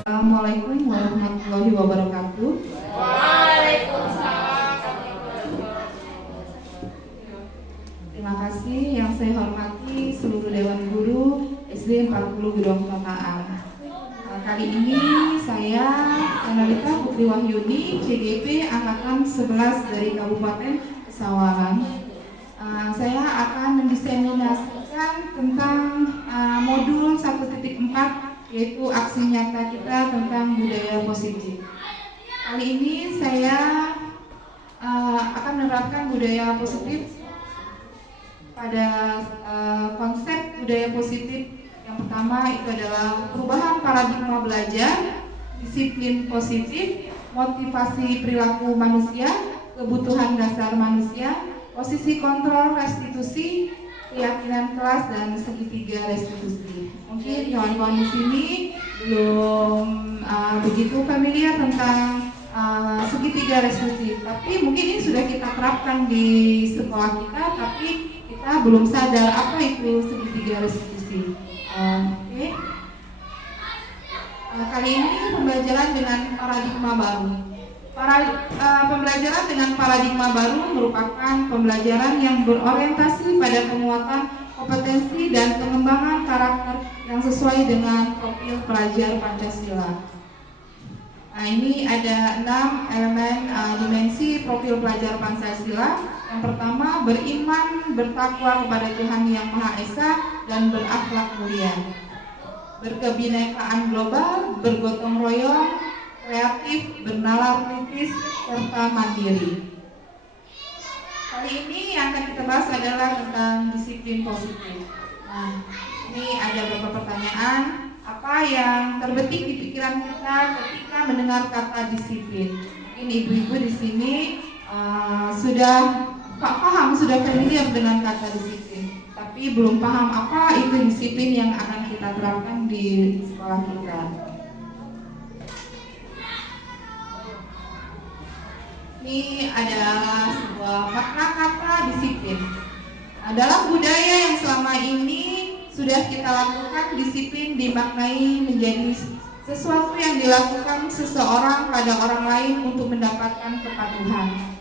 Assalamualaikum warahmatullahi wabarakatuh. Terima kasih yang saya hormati seluruh Dewan Guru SD 40 Gedong Totaan. Kali ini saya Analita Putri Wahyuni, CGP Angkatan 11 dari Kabupaten Pesawaran. Saya akan mendiseminasikan tentang modul 1.4, yaitu aksi nyata kita tentang budaya positif. Kali ini saya akan menerapkan budaya positif pada konsep budaya positif. Yang pertama itu adalah perubahan paradigma belajar, disiplin positif, motivasi perilaku manusia, kebutuhan dasar manusia, posisi kontrol restitusi, keyakinan kelas, dan segitiga restitusi. Mungkin kawan-kawan di sini belum begitu familiar tentang segitiga restitusi, tapi mungkin ini sudah kita terapkan di sekolah kita, tapi kita belum sadar apa itu segitiga restitusi. Kali ini pembelajaran dengan paradigma baru. Pembelajaran dengan paradigma baru merupakan pembelajaran yang berorientasi pada penguatan kompetensi dan pengembangan karakter yang sesuai dengan profil pelajar Pancasila. Nah, ini ada 6 elemen dimensi profil pelajar Pancasila. Yang pertama, beriman, bertakwa kepada Tuhan Yang Maha Esa, dan berakhlak mulia. Berkebinekaan global, bergotong royong, kreatif, bernalar kritis, serta mandiri. Kali ini yang akan kita bahas adalah tentang disiplin positif. Nah, ini ada beberapa pertanyaan. Apa yang terbetik di pikiran kita ketika mendengar kata disiplin? Mungkin ibu-ibu di sini sudah paham, sudah familiar dengan kata disiplin, tapi belum paham apa itu disiplin yang akan kita terapkan di sekolah kita. Ini adalah sebuah makna kata disiplin. Dalam budaya yang selama ini sudah kita lakukan, disiplin dimaknai menjadi sesuatu yang dilakukan seseorang pada orang lain untuk mendapatkan kepatuhan.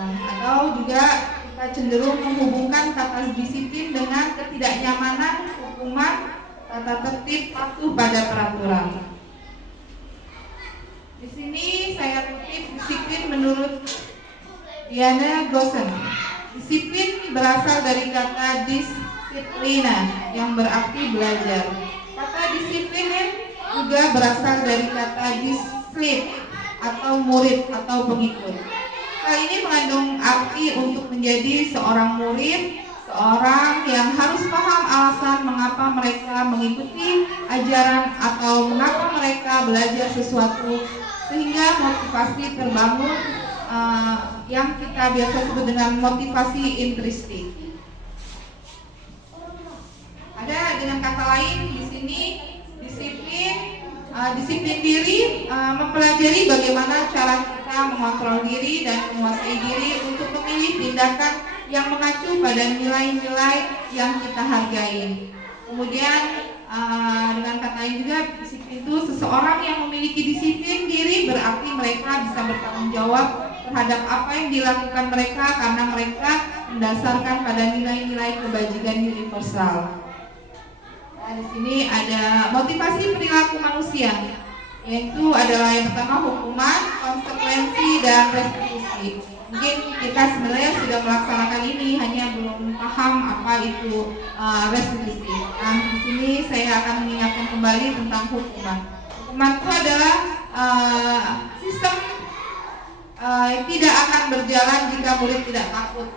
Atau juga kita cenderung menghubungkan kata disiplin dengan ketidaknyamanan, hukuman, tata tertib, patuh pada peraturan. Di sini saya kutip disiplin menurut Diana Gosen. Disiplin berasal dari kata disiplina yang berarti belajar. Kata disiplin juga berasal dari kata disiplik atau murid atau pengikut. Hal ini mengandung arti untuk menjadi seorang murid, seorang yang harus paham alasan mengapa mereka mengikuti ajaran atau mengapa mereka belajar sesuatu, sehingga motivasi terbangun yang kita biasa sebut dengan motivasi intrinsik. Ada dengan kata lain di sini disiplin diri mempelajari bagaimana cara kita mengontrol diri dan menguasai diri untuk memilih tindakan yang mengacu pada nilai-nilai yang kita hargai. Kemudian dengan kata lain juga, disiplin itu seseorang yang memiliki disiplin diri berarti mereka bisa bertanggung jawab terhadap apa yang dilakukan mereka karena mereka mendasarkan pada nilai-nilai kebajikan universal. Nah, di sini ada motivasi perilaku manusia, yaitu adalah yang pertama hukuman, konsekuensi, dan restitusi. Mungkin kita sebenarnya sudah melaksanakan ini, hanya belum paham apa itu restitusi. Nah, di sini saya akan mengingatkan kembali tentang hukuman. Hukuman itu adalah sistem tidak akan berjalan jika murid tidak takut.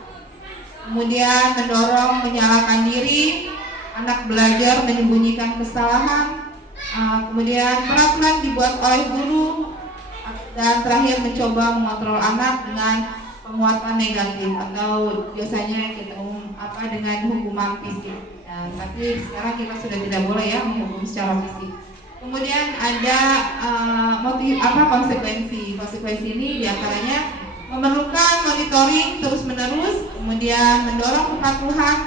Kemudian mendorong menyalahkan diri, anak belajar menyembunyikan kesalahan, kemudian peraturan dibuat oleh guru, dan terakhir mencoba mengontrol anak dengan penguatan negatif atau biasanya kita dengan hukuman fisik. Nah, tapi sekarang kita sudah tidak boleh ya menghukum secara fisik. Kemudian ada konsekuensi. Konsekuensi ini diantaranya memerlukan monitoring terus-menerus, kemudian mendorong kepatuhan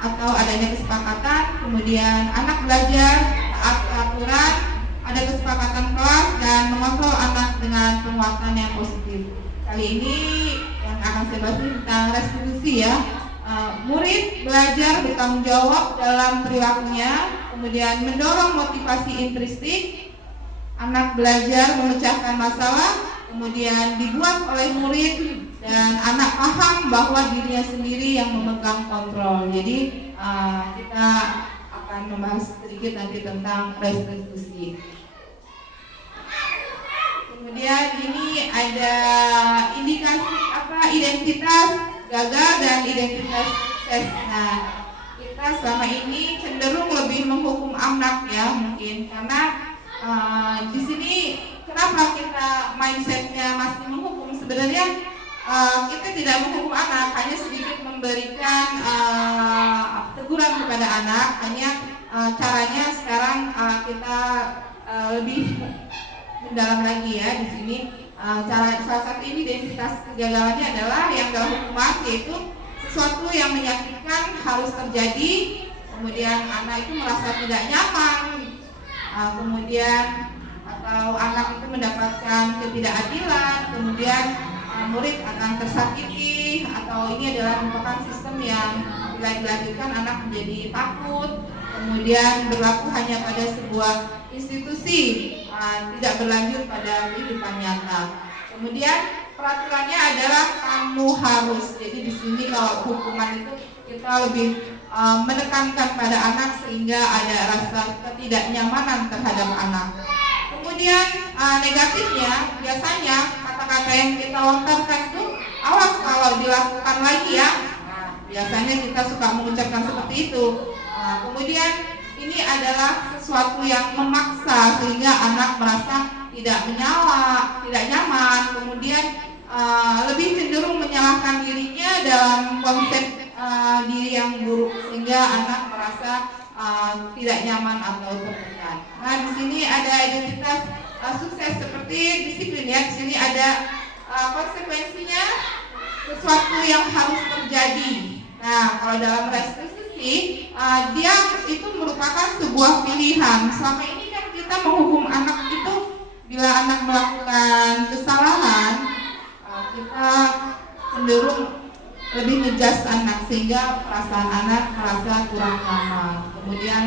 atau adanya kesepakatan, kemudian anak belajar taat aturan, ada kesepakatan kelas dan mengontrol anak dengan penguatan yang positif. Kali ini yang akan saya bahas tentang restitusi ya. Murid belajar bertanggung jawab dalam perilakunya, kemudian mendorong motivasi intrinsik, anak belajar memecahkan masalah, kemudian dibuat oleh murid dan anak paham bahwa dirinya sendiri yang memegang kontrol. Jadi kita akan membahas sedikit nanti tentang restitusi. Kemudian ini ada indikasi identitas gagal dan identitas sukses. Nah, kita selama ini cenderung lebih menghukum anak ya mungkin karena di sini kenapa kita mindsetnya masih menghukum? Sebenarnya kita tidak menghukum anak, hanya sedikit memberikan teguran kepada anak. Hanya caranya sekarang kita lebih mendalam lagi ya di sini. Salah satu ini identitas kegagalannya adalah yang dalam hukuman, yaitu sesuatu yang menyakitkan harus terjadi, kemudian anak itu merasa tidak nyaman, kemudian atau anak itu mendapatkan ketidakadilan, kemudian murid akan tersakiti, atau ini adalah merupakan sistem yang bila dilanjutkan anak menjadi takut, kemudian berlaku hanya pada sebuah institusi, tidak berlanjut pada kehidupan nyata. Kemudian peraturannya adalah kamu harus. Jadi di sini kalau hukuman itu kita lebih menekankan pada anak sehingga ada rasa ketidaknyamanan terhadap anak. Kemudian negatifnya biasanya kata-kata yang kita lontarkan itu awas kalau dilakukan lagi ya. Nah, biasanya kita suka mengucapkan seperti itu. Kemudian ini adalah sesuatu yang memaksa sehingga anak merasa tidak nyaman, kemudian lebih cenderung menyalahkan dirinya dalam konsep diri yang buruk sehingga anak merasa tidak nyaman atau tertekan. Nah, di sini ada identitas sukses seperti disiplin ya. Di sini ada konsekuensinya sesuatu yang harus terjadi. Nah, kalau dalam restitusi dia itu merupakan sebuah pilihan. Selama ini kan kita menghukum anak itu bila anak melakukan kesalahan, kita cenderung lebih ngejudge anak sehingga perasaan anak merasa kurang nyaman. Kemudian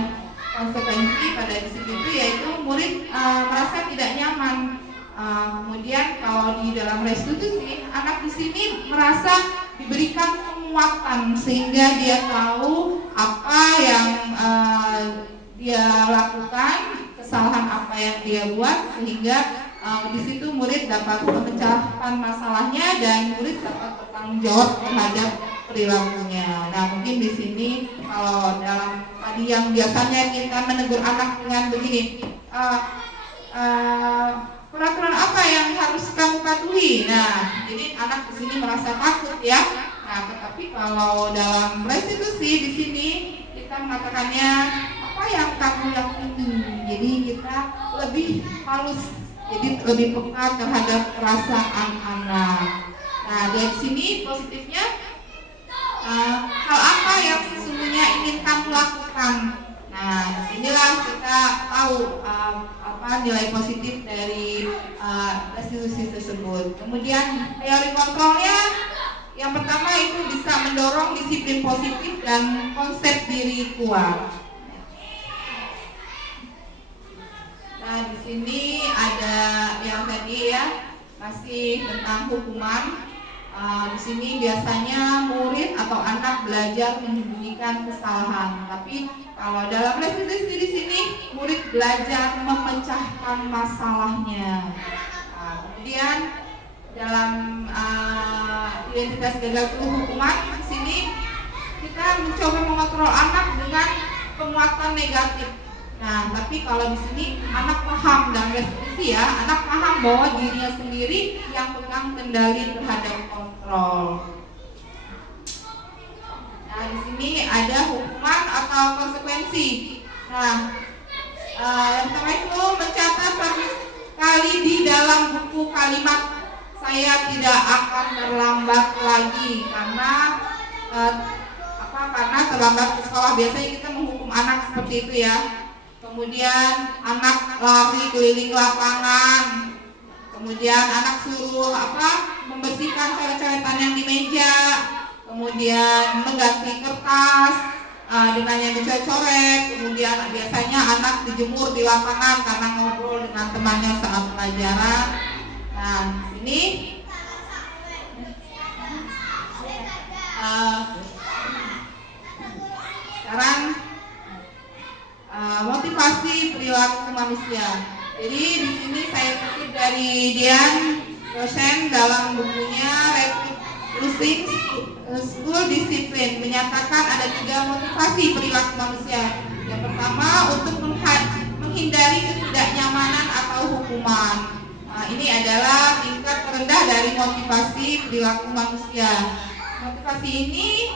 konsekuensi pada disiplin itu yaitu murid merasa tidak nyaman. Kemudian kalau di dalam restitusi, anak di sini merasa diberikan penguatan sehingga dia tahu apa yang dia lakukan, kesalahan apa yang dia buat, sehingga di situ murid dapat memecahkan masalahnya dan murid dapat bertanggung jawab terhadap perilakunya. Nah, mungkin di sini kalau dalam tadi yang biasanya kita menegur anak dengan begini, peraturan apa yang harus kamu patuhi? Nah, jadi anak di sini merasa takut ya. Nah, tetapi kalau dalam restitusi di sini kita mengatakannya apa yang kamu yakini. Jadi kita lebih halus, jadi lebih peka terhadap perasaan anak. Nah, dari sini positifnya hal apa yang sesungguhnya ingin kamu lakukan. Nah, inilah kita tahu nilai positif dari restitusi tersebut. Kemudian teori kontrolnya yang pertama itu bisa mendorong disiplin positif dan konsep diri kuat. Nah, di sini ada yang tadi ya, masih tentang hukuman. Di sini biasanya murid atau anak belajar menyembunyikan kesalahan, tapi kalau dalam restitusi di sini murid belajar memecahkan masalahnya. Kemudian dalam identitas gagal hukuman di sini kita mencoba mengontrol anak dengan penguatan negatif. Nah, tapi kalau di sini anak paham dan resolusi ya, anak paham bahwa dirinya sendiri yang pegang kendali terhadap kontrol. Nah, di sini ada hukuman atau konsekuensi. Nah, yang pertama itu mencatat kali di dalam buku kalimat saya tidak akan terlambat lagi karena karena terlambat ke sekolah. Biasanya kita menghukum anak seperti itu ya. Kemudian anak lari keliling lapangan. Kemudian anak suruh membersihkan coret-coretan yang di meja. Kemudian mengganti kertas dengan yang dicoret-coret. Kemudian biasanya anak dijemur di lapangan karena ngobrol dengan temannya saat pelajaran. Nah, ini sekarang motivasi perilaku manusia. Jadi di sini saya kutip dari Dian dosen dalam bukunya Reproducing School Discipline menyatakan ada 3 motivasi perilaku manusia. Yang pertama untuk menghindari ketidaknyamanan atau hukuman. Ini adalah tingkat terendah dari motivasi perilaku manusia. Motivasi ini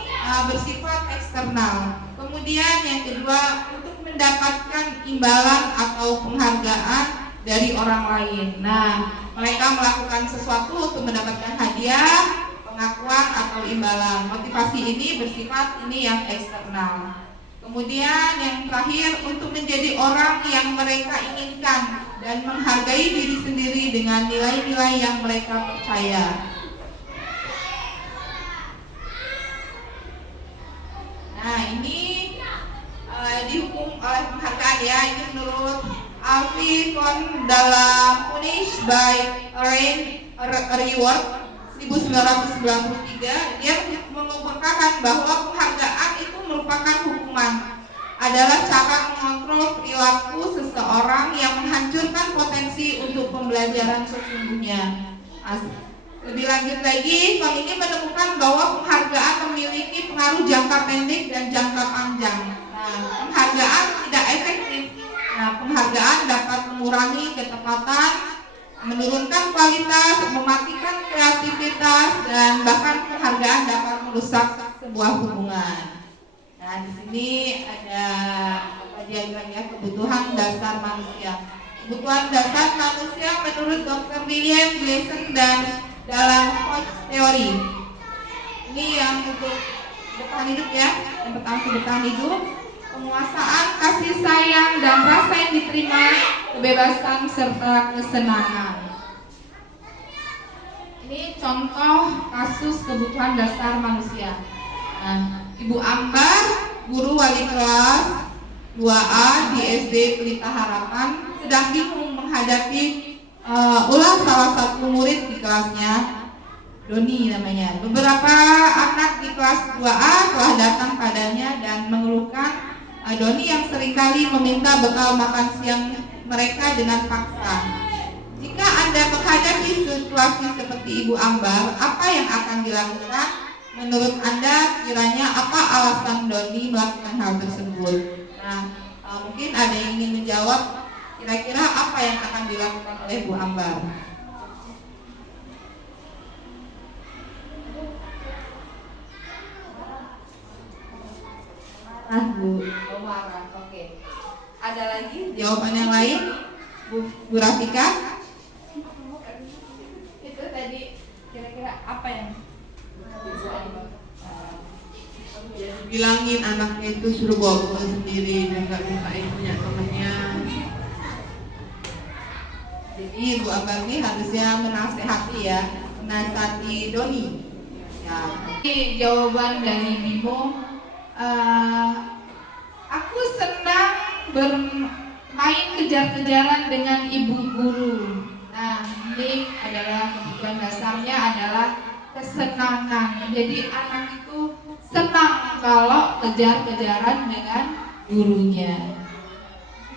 bersifat eksternal. Kemudian yang kedua untuk mendapatkan imbalan atau penghargaan dari orang lain. Nah, mereka melakukan sesuatu untuk mendapatkan hadiah, pengakuan atau imbalan. Motivasi ini bersifat yang eksternal. Kemudian yang terakhir untuk menjadi orang yang mereka inginkan dan menghargai diri sendiri dengan nilai-nilai yang mereka percaya. Nah, ini dihukum oleh penghargaan ya. Ini menurut Alfie von dalam Punish by Reward 1993, dia mengemukakan bahwa penghargaan itu merupakan hukuman, adalah cara mengontrol perilaku seseorang yang menghancurkan potensi untuk pembelajaran sesungguhnya. Lebih lanjut lagi, Tom ini menemukan bahwa penghargaan memiliki pengaruh jangka pendek dan jangka panjang. Nah, penghargaan tidak efektif. Nah, penghargaan dapat mengurangi ketepatan, menurunkan kualitas, mematikan kreativitas, dan bahkan penghargaan dapat merusak sebuah hubungan. Nah, di sini ada diagramnya kebutuhan dasar manusia. Kebutuhan dasar manusia menurut Dr. William Gleason dan dalam Hodge teori. Ini yang untuk bertahan hidup ya. Yang pertama bertahan hidup, penguasaan, kasih sayang dan rasa yang diterima, kebebasan serta kesenangan. Ini contoh kasus kebutuhan dasar manusia. Nah, Ibu Ambar, guru wali kelas 2A di SD Pelita Harapan, sedang bingung menghadapi ulah salah satu murid di kelasnya, Doni namanya. Beberapa anak di kelas 2A telah datang padanya dan mengeluhkan Doni yang seringkali meminta bekal makan siang mereka dengan paksa. Jika Anda menghadapi situasi seperti Ibu Ambar, apa yang akan dilakukan? Menurut Anda kiranya apa alasan Doni melakukan hal tersebut? Nah, mungkin ada yang ingin menjawab. Kira-kira apa yang akan dilakukan oleh Bu Ambar? Bu marah. Oke. Ada lagi jawaban yang lain? Bu Rafika? Itu tadi kira-kira apa yang bilangin anaknya itu suruh bawa bekal sendiri dan nggak mintain punya temennya. Jadi Bu Ambar ini harusnya menasehati ya, menasehati Doni. Ya. Ini jawaban dari Bimo. Aku senang bermain kejar-kejaran dengan ibu guru. Nah, ini adalah kebutuhan dasarnya adalah kesenangan. Jadi anak itu senang kalau kejar-kejaran dengan gurunya.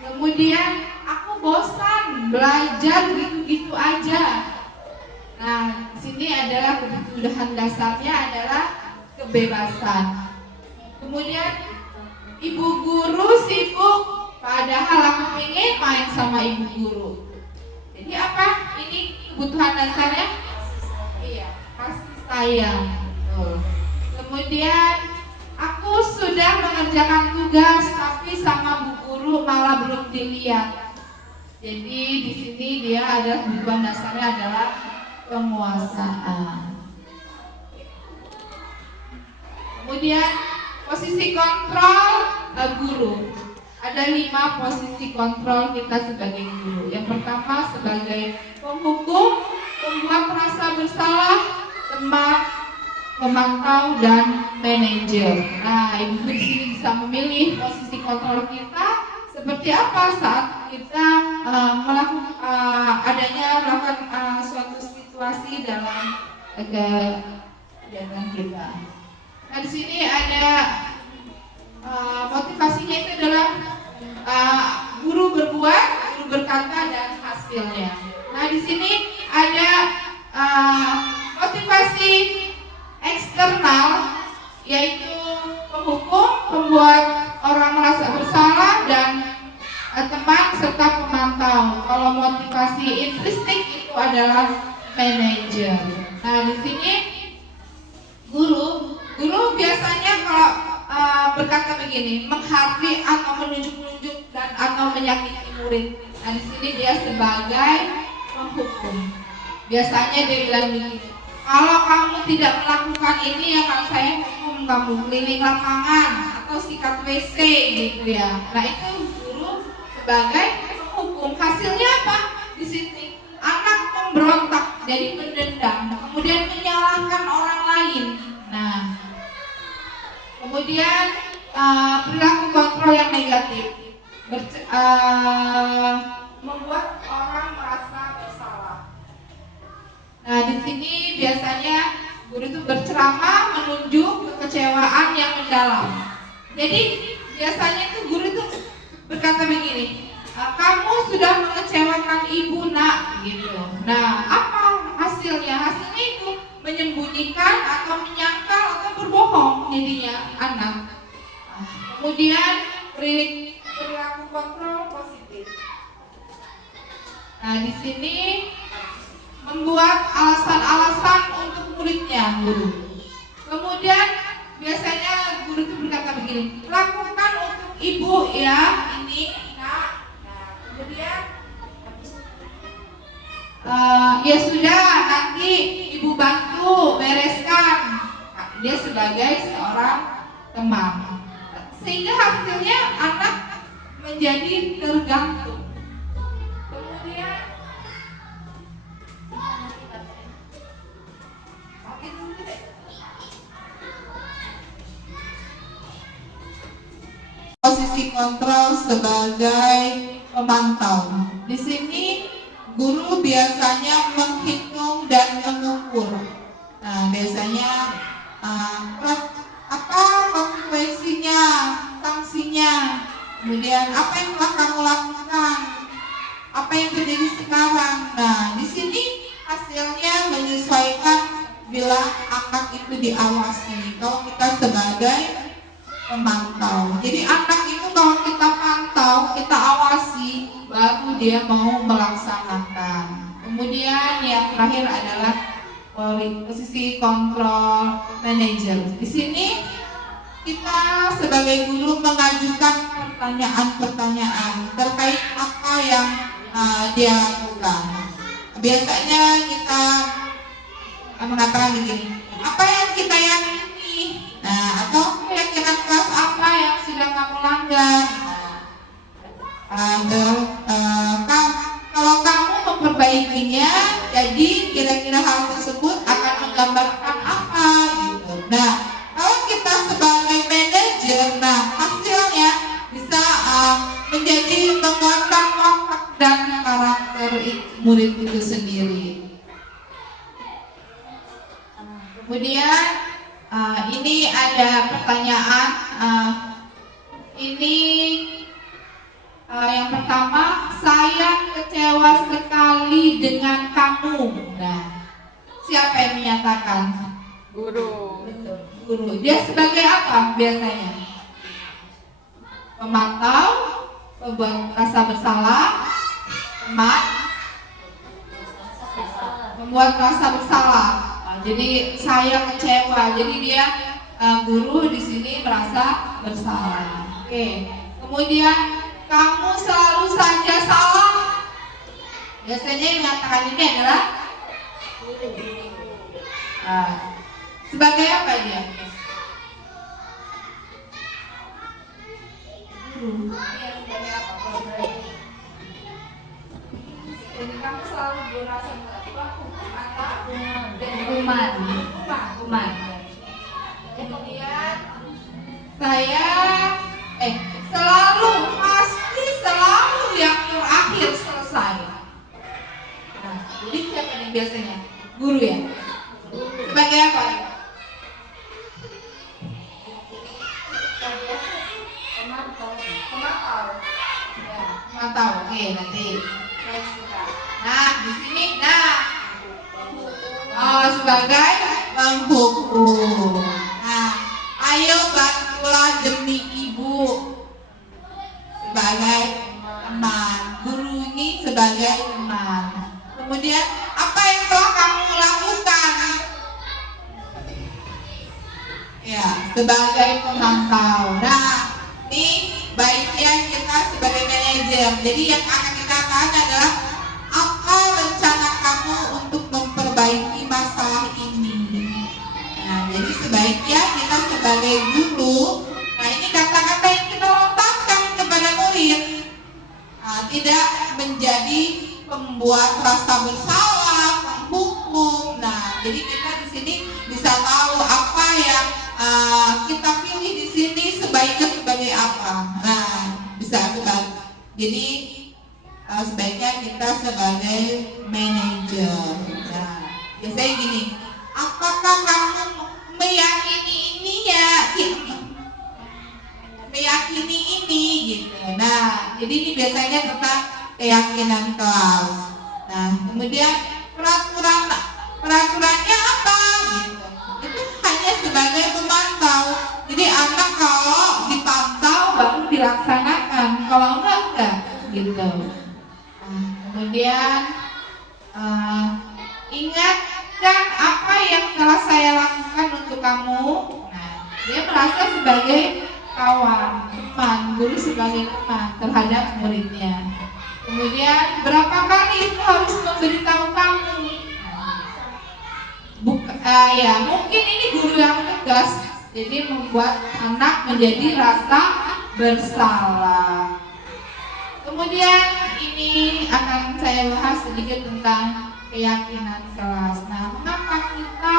Kemudian aku bosan belajar gitu-gitu aja. Nah, di sini adalah kebutuhan dasarnya adalah kebebasan. Kemudian ibu guru sibuk, padahal aku ingin main sama ibu guru. Jadi apa? Ini kebutuhan dasarnya? Iya, kasih sayang. Betul. Kemudian aku sudah mengerjakan tugas tapi sama bu guru malah belum dilihat. Jadi di sini dia ada kebutuhan dasarnya adalah penguasaan. Kemudian posisi kontrol guru. Ada 5 posisi kontrol kita sebagai guru. Yang pertama sebagai penghukum, pembuat merasa bersalah, teman, pemantau, dan manajer. Nah, ibu di sini bisa memilih posisi kontrol kita seperti apa saat kita melakukan suatu situasi dalam kegiatan kita. Nah, di sini ada motivasinya itu adalah guru berbuat, guru berkata, dan hasilnya. Nah, di sini ada motivasi eksternal, yaitu penghukum, pembuat orang merasa bersalah, dan teman serta pemantau. Kalau motivasi intrinsik itu adalah manajer. Nah, di sini guru biasanya kalau berkata begini, menghardik atau menunjuk-nunjuk dan atau menyakiti murid. Nah, di sini dia sebagai penghukum. Biasanya dia bilang begini, kalau kamu tidak melakukan ini ya kan saya hukum kamu, keliling lapangan atau sikat WC gitu ya. Nah, itu guru sebagai penghukum. Hasilnya apa? Di sini anak memberontak, jadi mendendam, kemudian menyalahkan orang lain. Nah, kemudian perilaku kontrol yang negatif, membuat orang merasa bersalah. Nah, di sini biasanya guru itu berceramah menunjuk kekecewaan yang mendalam. Jadi biasanya itu guru itu berkata begini, kamu sudah mengecewakan ibu nak, gitu. Nah, apa hasilnya? Hasilnya itu menyembunyikan atau menyangkal atau berbohong jadinya anak. Kemudian perilaku kontrol positif. Nah, di sini membuat alasan-alasan untuk muridnya guru. Kemudian biasanya guru itu berkata begini, lakukan untuk ibu ya ini. Nah, kemudian ya sudah, nanti ibu bantu bereskan. Nah, dia sebagai seorang teman, sehingga hasilnya anak menjadi tergantung. Kemudian posisi kontrol sebagai pemantau. Di sini guru biasanya menghitung dan mengukur. Nah, biasanya apa konsekuensinya, sanksinya, kemudian apa yang telah kamu lakukan, apa yang terjadi sekarang. Nah, di sini hasilnya menyesuaikan bila anak itu diawasi. Kalau kita sebagai pemantau, jadi anak itu kalau kita pantau, kita awasi, baru dia mau melaksanakan. Kemudian yang terakhir adalah posisi kontrol manager. Di sini kita sebagai guru mengajukan pertanyaan-pertanyaan terkait apa yang dia lakukan. Biasanya kita mengatakan begini, apa yang kita yakini, nah, atau kira-kira kelas apa yang sudah kamu langgar. Kalau kamu memperbaikinya, jadi kira-kira hal tersebut akan menggambarkan apa gitu. Nah, kalau kita sebagai manajer, nah hasilnya bisa menjadi mengembangkan watak dan karakter murid itu sendiri. Kemudian ini ada pertanyaan. Ini yang pertama, saya kecewa sekali dengan kamu. Nah, siapa yang menyatakan? Guru. Betul, guru. Dia sebagai apa biasanya? Pemantau, pembuat rasa bersalah, teman, membuat rasa bersalah. Jadi saya kecewa. Jadi dia guru di sini merasa bersalah. Oke. Kemudian kamu selalu saja salah. Biasanya yang mengatakan ini adalah sebagai apa dia? Guru. Jadi kamu selalu berasa hukuman. Kemudian saya pasti selalu yang terakhir selesai. Nah, jadi siapa nih biasanya? Guru ya? Sebagai apa? Pemantau. Oke, nanti. Nah, di sini, sebagai penghukum. Nah, ayo bantulah demi ibu sebagai teman. Guru ini sebagai teman. Kemudian, apa yang telah kamu lakukan? Ya, sebagai pemantau. Nah, ini baiknya kita sebagai manajer. Jadi yang akan kita tanya adalah apa rencana kamu untuk memperbaiki masalah ini. Nah, jadi sebaiknya kita sebagai guru, nah ini kata-kata yang kita lontarkan kepada murid, tidak menjadi pembuat rasa bersalah, penghukum. Nah, jadi kita di sini bisa tahu apa yang kita pilih di sini sebaiknya sebagai apa. Nah, bisa sebagai. Jadi sebaiknya kita sebagai manajer. Nah, biasanya gini, apakah kamu meyakini ini ya? Meyakini ini gitu. Nah, jadi ini biasanya tentang keyakinan kelas. Nah, kemudian peraturannya apa? Gitu. Itu hanya sebagai pemantau. Jadi anak kalau dipantau baru dilaksanakan, kalau enggak gitu. Kemudian ingatkan apa yang telah saya lakukan untuk kamu. Nah, dia merasa sebagai kawan, teman, guru sebagai teman terhadap muridnya. Kemudian berapa kali itu harus memberitahu kamu. Mungkin ini guru yang tegas, jadi membuat anak menjadi rasa bersalah. Kemudian ini akan saya bahas sedikit tentang keyakinan kelas. Nah, mengapa kita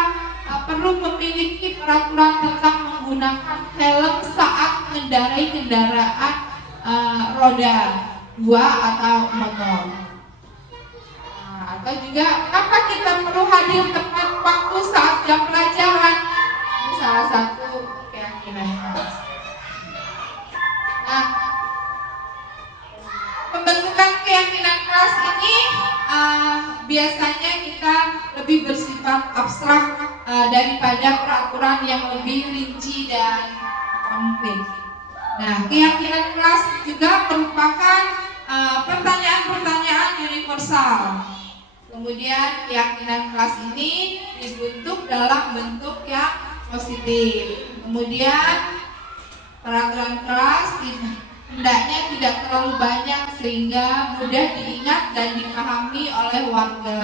perlu memiliki peraturan tentang menggunakan helm saat mengendarai kendaraan roda 2 atau motor? Atau juga apa kita perlu hadir tepat waktu saat jam pelajaran? Ini salah satu keyakinan kelas. Nah, pembentukan keyakinan kelas ini biasanya kita lebih bersifat abstrak daripada peraturan yang lebih rinci dan konkret. Nah, keyakinan kelas juga merupakan pertanyaan-pertanyaan universal. Kemudian keyakinan kelas ini dibentuk dalam bentuk yang positif. Kemudian peraturan kelas hendaknya tidak terlalu banyak sehingga mudah diingat dan dipahami oleh warga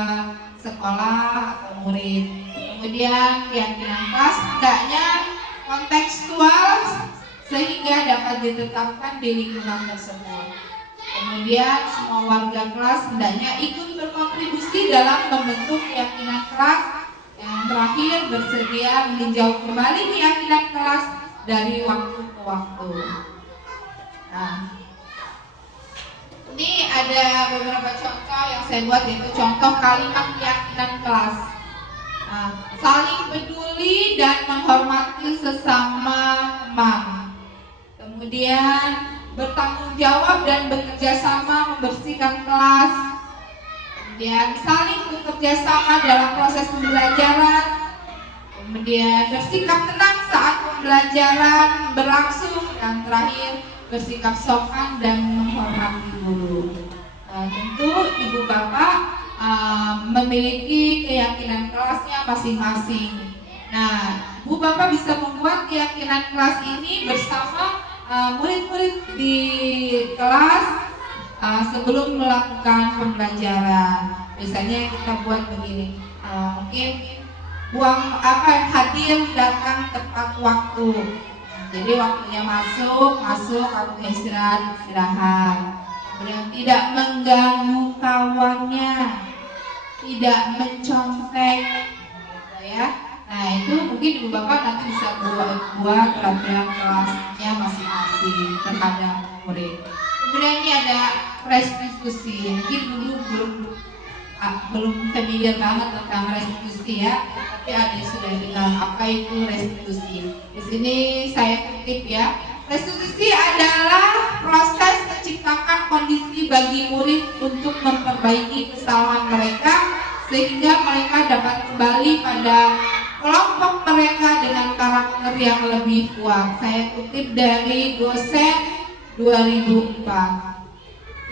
sekolah atau murid. Kemudian keyakinan kelas hendaknya kontekstual sehingga dapat ditetapkan di lingkungan tersebut. Kemudian semua warga kelas hendaknya ikut berkontribusi dalam membentuk keyakinan kelas. Yang terakhir, bersedia meninjau kembali keyakinan kelas dari waktu ke waktu. Nah, ini ada beberapa contoh yang saya buat, yaitu contoh kalimat keyakinan kelas. Saling peduli dan menghormati sesama teman. Kemudian bertanggung jawab dan bekerja sama membersihkan kelas. Kemudian saling bekerja sama dalam proses pembelajaran. Kemudian bersikap tenang saat pembelajaran berlangsung. Dan terakhir, bersikap sopan dan menghormati guru. Tentu ibu bapak memiliki keyakinan keyakinan kelasnya masing-masing. Nah, Bu Bapak bisa membuat keyakinan kelas ini bersama murid-murid di kelas sebelum melakukan pembelajaran. Biasanya kita buat begini, mungkin hadir datang tepat waktu. Jadi waktunya masuk, waktunya istirahat. Kemudian tidak mengganggu kawannya, tidak mencontek, gitu ya. Nah itu mungkin Ibu Bapak nanti bisa buat peraturan kelasnya masing-masing terhadap murid. Kemudian ini ada restitusi. Mungkin dulu belum familiar banget tentang restitusi ya, tapi ada yang sudah dengar apa itu restitusi. Di sini saya kutip ya. Restitusi adalah proses menciptakan kondisi bagi murid untuk memperbaiki kesalahan mereka sehingga mereka dapat kembali pada kelompok mereka dengan karakter yang lebih kuat. Saya kutip dari dosen 2004.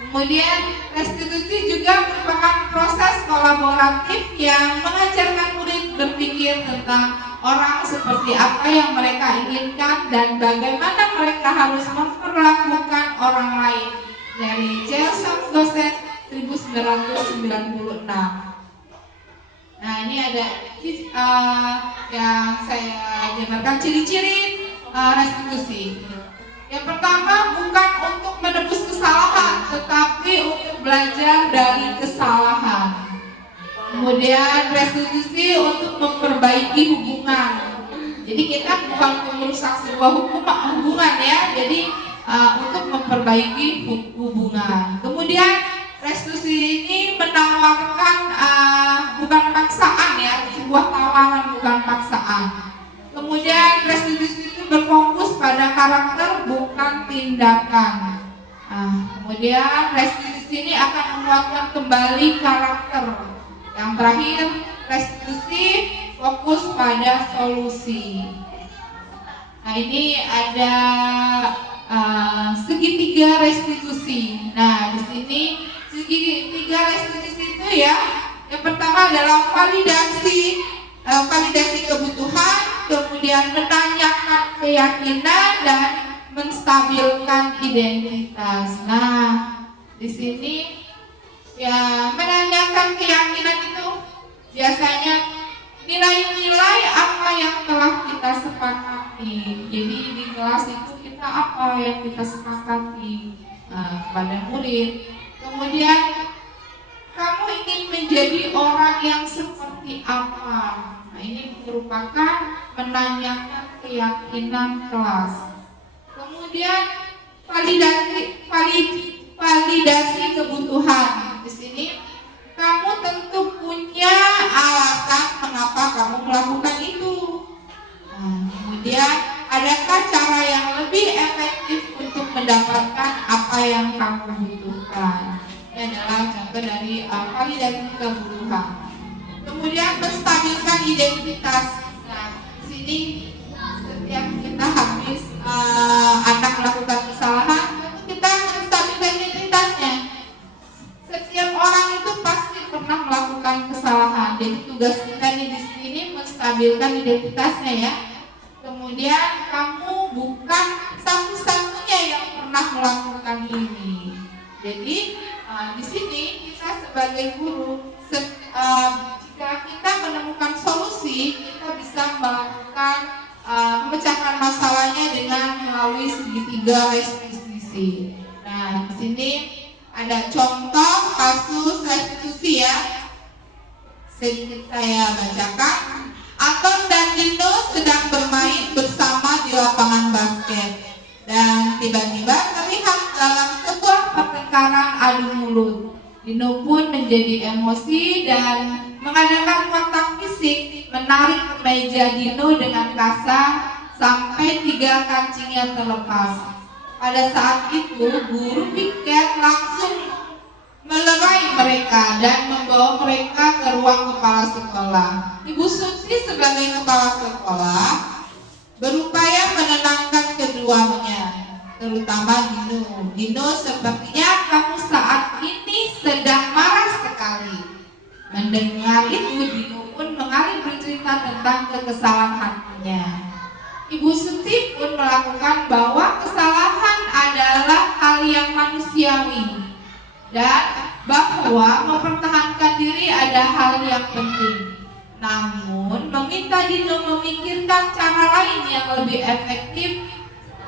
Kemudian restitusi juga merupakan proses kolaboratif yang mengajarkan murid berpikir tentang orang seperti apa yang mereka inginkan dan bagaimana mereka harus memperlakukan orang lain. Dari Chelsea dosen 1996. Nah ini ada yang saya jabarkan ciri-ciri restitusi. Yang pertama, bukan untuk menebus kesalahan, tetapi untuk belajar dari kesalahan. Kemudian restitusi untuk memperbaiki hubungan. Jadi kita bukan merusak sebuah hubungan ya. Jadi untuk memperbaiki hubungan. Kemudian restitusi ini menawarkan bukan paksaan ya, sebuah tawaran bukan paksaan. Kemudian restitusi itu berfokus pada karakter bukan tindakan. Kemudian restitusi ini akan menguatkan kembali karakter. Yang terakhir, restitusi fokus pada solusi. Nah ini ada segitiga restitusi. Nah di sini segitiga restitusi itu ya, yang pertama adalah validasi kebutuhan, kemudian menanyakan keyakinan dan menstabilkan identitas. Nah, di sini ya menanyakan keyakinan itu biasanya nilai-nilai apa yang telah kita sepakati. Jadi di kelas itu kita apa yang kita sepakati pada murid. Kemudian kamu ingin menjadi orang yang seperti apa? Nah, ini merupakan menanyakan keyakinan kelas. Kemudian validasi kebutuhan. Di sini kamu tentu punya alasan mengapa kamu melakukan itu. Kemudian adakah cara yang lebih efektif untuk mendapatkan apa yang kamu butuhkan? Ini adalah contoh dari validasi kebutuhan. Kemudian menstabilkan identitas. Nah, di sini setiap kita habis anak melakukan kesalahan, kita menstabilkan identitasnya. Setiap orang itu pasti pernah melakukan kesalahan. Jadi tugas kita di sini menstabilkan identitasnya ya. Kemudian kamu bukan satu-satunya yang pernah melakukan ini. Jadi di sini kita sebagai guru, jika kita menemukan solusi, kita bisa melakukan memecahkan masalahnya dengan melalui segitiga restitusi. Nah, di sini ada contoh kasus restitusi ya. Sedikit saya bacakan. Anton dan Dino sedang bermain bersama di lapangan basket dan tiba-tiba terlihat dalam sebuah pertengkaran adu mulut. Dino pun menjadi emosi dan mengadakan kontak fisik, menarik kemeja Dino dengan kasar sampai 3 kancingnya terlepas. Pada saat itu guru piket langsung melerai mereka dan membawa mereka ke ruang kepala sekolah. Ibu Susi sebagai kepala sekolah berupaya menenangkan keduanya, terutama Dino. Dino, sepertinya kamu saat ini sedang marah sekali. Mendengar itu Dino tentang kesalahannya. Ibu Suti pun melakukan bahwa kesalahan adalah hal yang manusiawi dan bahwa mempertahankan diri ada hal yang penting. Namun meminta Dino memikirkan cara lain yang lebih efektif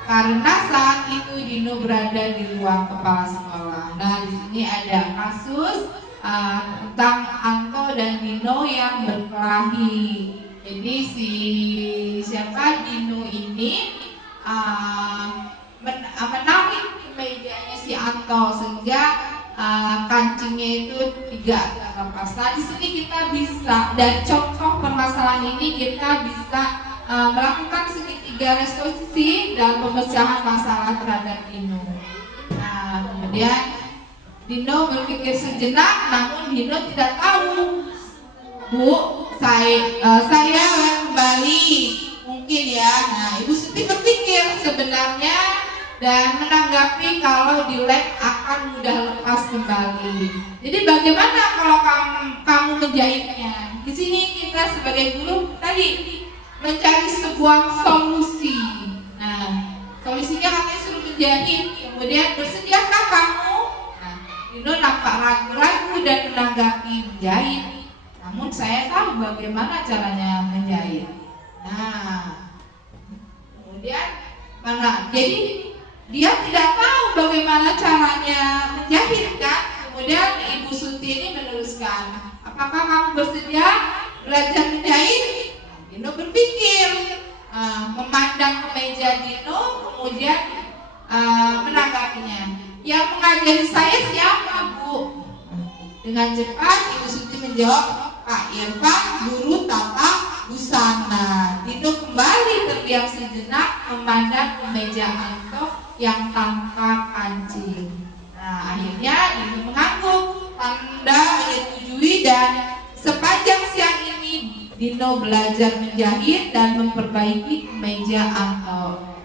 karena saat itu Dino berada di ruang kepala sekolah. Nah, di sini ada kasus tentang Anto dan Dino yang berkelahi. Jadi Dino ini menarik mejanya si Anto sehingga kancingnya itu tidak terlepas. Nah, di sini kita bisa, dari contoh permasalahan ini kita bisa melakukan segitiga resolusi dalam pemecahan masalah terhadap Dino. Nah, kemudian Dino berpikir sejenak, namun Dino tidak tahu. Bu, saya kembali mungkin ya. Nah, Ibu Suti berpikir sebenarnya dan menanggapi kalau di lab akan mudah lepas kembali. Jadi bagaimana kalau kamu menjahitnya? Di sini kita sebagai guru tadi mencari sebuah solusi. Nah, solusinya katanya suruh menjahit. Kemudian bersediakah kamu? Nah, Dino nampak ragu-ragu dan menanggapi menjahit. Namun saya tahu bagaimana caranya menjahit. Nah, kemudian jadi dia tidak tahu bagaimana caranya menjahit kan? Kemudian Ibu Suti ini meneruskan, apakah kamu bersedia belajar menjahit? Dino berpikir, memandang ke meja Dino, kemudian menanggapinya. Yang mengajari saya siapa, Bu? Dengan cepat Ibu Suti menjawab, Pak Irfan, guru tata busana. Dino kembali terdiam sejenak, memandang ke meja Anto yang tanpa kancing. Nah, akhirnya Dino mengangguk, tanda menyetujui, dan sepanjang siang ini Dino belajar menjahit dan memperbaiki meja Anto.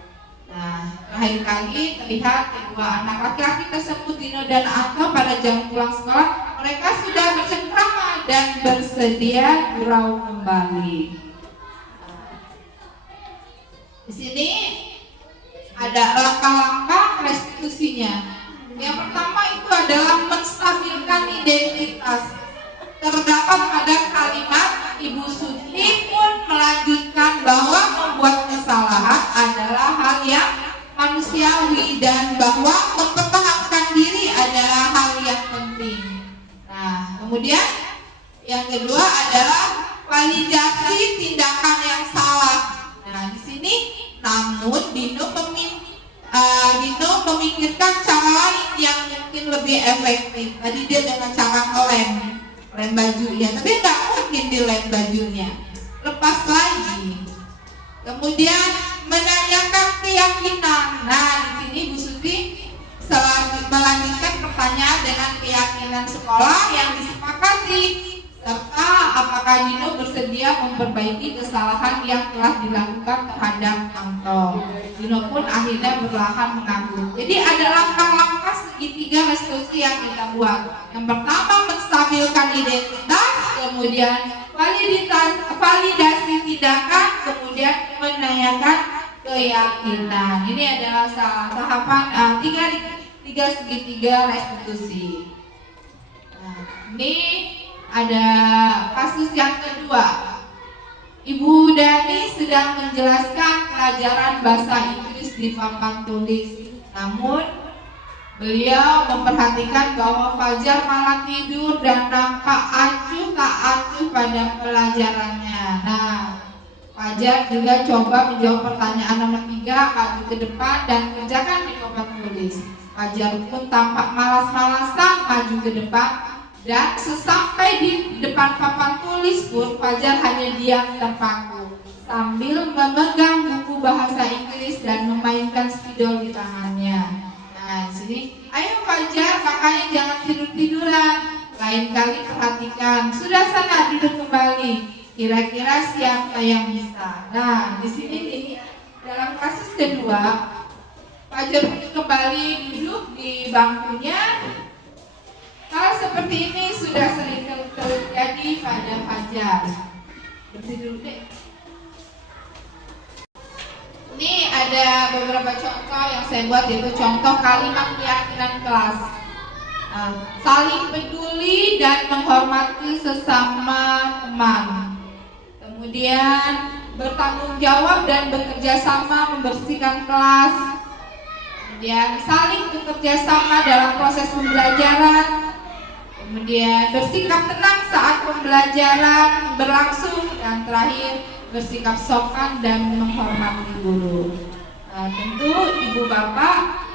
Nah, terakhir kali terlihat kedua anak laki-laki tersebut, Dino dan Anto, pada jam pulang sekolah mereka sudah bercengkrama dan bersedia gurau kembali. Di sini ada langkah-langkah restitusinya. Yang pertama itu adalah menstabilkan identitas. Terdapat pada kalimat Ibu Suti pun melanjutkan bahwa membuat kesalahan adalah hal yang manusiawi dan bahwa mempertahankan diri adalah hal yang penting. Nah, kemudian yang kedua adalah validasi tindakan yang salah. Nah, di sini namun Dino memikirkan cara lain yang mungkin lebih efektif. Tadi dia dengan cara lem baju ya, tapi nggak mungkin dilem bajunya, lepas lagi. Kemudian menanyakan keyakinan. Nah, di sini Bu Suti melanjutkan pertanyaan dengan keyakinan sekolah yang disepakati, serta apakah Dino bersedia memperbaiki kesalahan yang telah dilakukan terhadap Anto. Dino pun akhirnya perlahan mengangguk. Jadi ada langkah-langkah segitiga restitusi yang kita buat. Yang pertama menstabilkan identitas, kemudian validasi tindakan, kemudian menanyakan keyakinan. Ini adalah tahapan tiga segitiga restitusi. Nah, ini ada kasus yang kedua. Ibu Dani sedang menjelaskan pelajaran bahasa Inggris di papan tulis. Namun beliau memperhatikan bahwa Fajar malah tidur dan nampak acuh tak acuh pada pelajarannya. Nah, Fajar juga coba menjawab pertanyaan nomor 3, maju ke depan dan kerjakan di papan tulis. Fajar pun tampak malas-malasan maju ke depan, dan sesampai di depan papan tulis pun Fajar hanya diam terpaku sambil memegang buku bahasa Inggris dan memainkan spidol di tangannya. Nah, di sini, ayo Fajar, makanya jangan tidur-tiduran. Lain kali perhatikan. Sudah sana duduk kembali. Kira-kira siapa yang bisa? Nah, di sini nih, dalam kasus kedua, Fajar kembali duduk di bangkunya. Hal seperti ini sudah sering terjadi pada Fajar. Berdiri dulu deh. ada beberapa contoh yang saya buat, yaitu contoh kalimat keyakinan kelas. Saling peduli dan menghormati sesama teman. Kemudian bertanggung jawab dan bekerja sama membersihkan kelas. Kemudian saling bekerja sama dalam proses pembelajaran. Kemudian bersikap tenang saat pembelajaran berlangsung. Dan terakhir, bersikap sopan dan menghormati guru. Tentu ibu bapak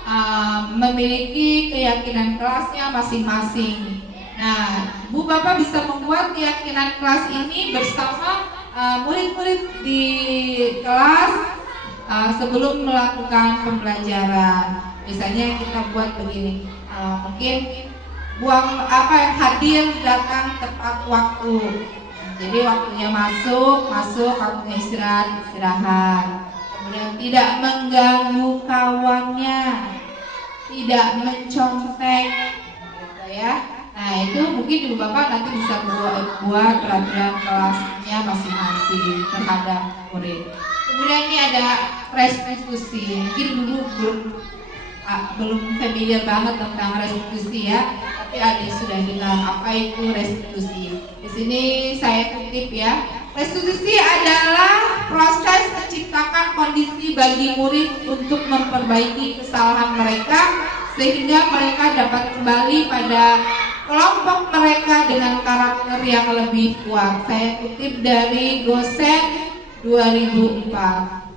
memiliki keyakinan kelasnya masing-masing. Nah, ibu bapak bisa membuat keyakinan kelas ini bersama murid-murid di kelas sebelum melakukan pembelajaran. Misalnya kita buat begini, mungkin hadir datang tepat waktu. Jadi waktunya masuk, waktunya istirahat. Kemudian tidak mengganggu kawannya, tidak mencontek, gitu ya. Nah, itu mungkin ibu bapak nanti bisa buat peraturan kelasnya masing-masing terhadap murid. Kemudian ini ada restitusi. Mungkin dulu belum familiar banget tentang restitusi ya, tapi ada sudah dengar apa itu restitusi. Di sini saya kutip ya. Restitusi adalah proses menciptakan kondisi bagi murid untuk memperbaiki kesalahan mereka sehingga mereka dapat kembali pada kelompok mereka dengan karakter yang lebih kuat. Saya kutip dari Gosen 2004.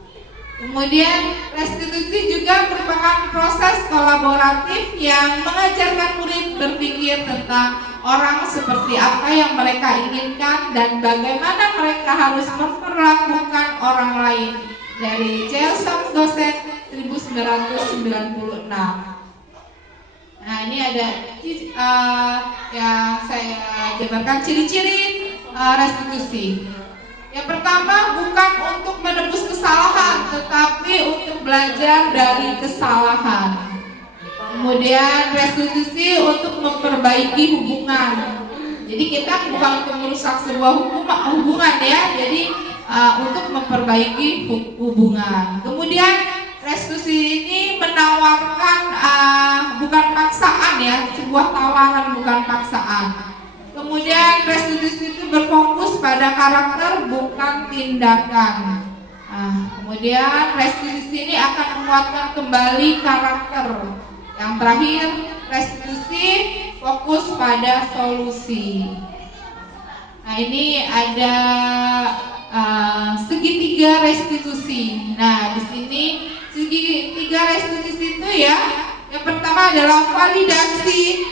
Kemudian restitusi juga merupakan proses kolaboratif yang mengajarkan murid berpikir tentang orang seperti apa yang mereka inginkan dan bagaimana mereka harus memperlakukan orang lain. Dari Chelsea Gosen 1996. Nah, ini ada yang saya jabarkan ciri-ciri restitusi. Yang pertama, bukan untuk menebus kesalahan, tetapi untuk belajar dari kesalahan. Kemudian restitusi untuk memperbaiki hubungan. Jadi kita bukan untuk merusak sebuah hubungan ya. Jadi untuk memperbaiki hubungan. Kemudian restitusi ini menawarkan bukan paksaan ya, sebuah tawaran bukan paksaan. Kemudian restitusi itu berfokus pada karakter bukan tindakan. Kemudian restitusi ini akan menguatkan kembali karakter. Yang terakhir, restitusi fokus pada solusi. Nah, ini ada segitiga restitusi. Nah, di sini segitiga restitusi itu ya, yang pertama adalah validasi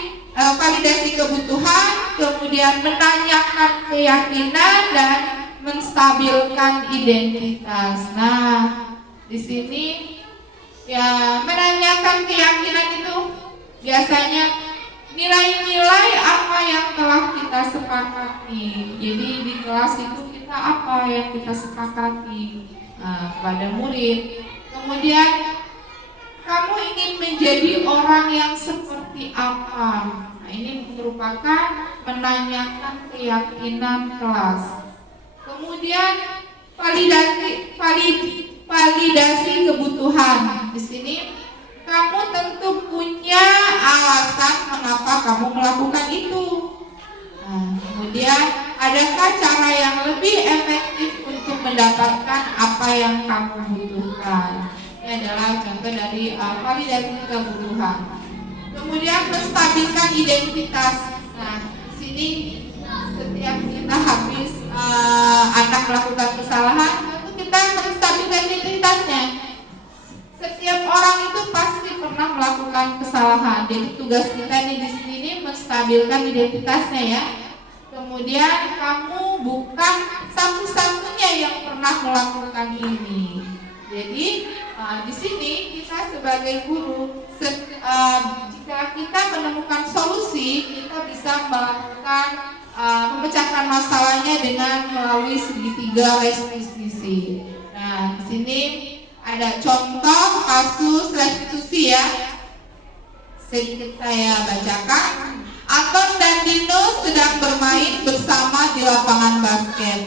kebutuhan, kemudian menanyakan keyakinan dan menstabilkan identitas. Nah, di sini ya menanyakan keyakinan itu biasanya nilai-nilai apa yang telah kita sepakati. Jadi di kelas itu kita apa yang kita sepakati kepada murid. Kemudian kamu ingin menjadi orang yang seperti apa? Nah, ini merupakan menanyakan keyakinan kelas. Kemudian validasi kebutuhan. Di sini kamu tentu punya alasan mengapa kamu melakukan itu. Nah, kemudian adakah cara yang lebih efektif untuk mendapatkan apa yang kamu butuhkan? Ini adalah contoh dari validasi kebutuhan. Kemudian menstabilkan identitas. Nah, di sini setiap kita habis anak melakukan kesalahan, tentu kita menstabilkan identitasnya. Setiap orang itu pasti pernah melakukan kesalahan. Jadi tugas kita di sini menstabilkan identitasnya ya. Kemudian kamu bukan satu-satunya yang pernah melakukan ini. Jadi di sini kita sebagai guru, jika kita menemukan solusi, kita bisa melakukan memecahkan masalahnya dengan melalui segitiga restitusi. Nah, di sini ada contoh kasus restitusi ya. Sedikit saya bacakan. Anton dan Dino sedang bermain bersama di lapangan basket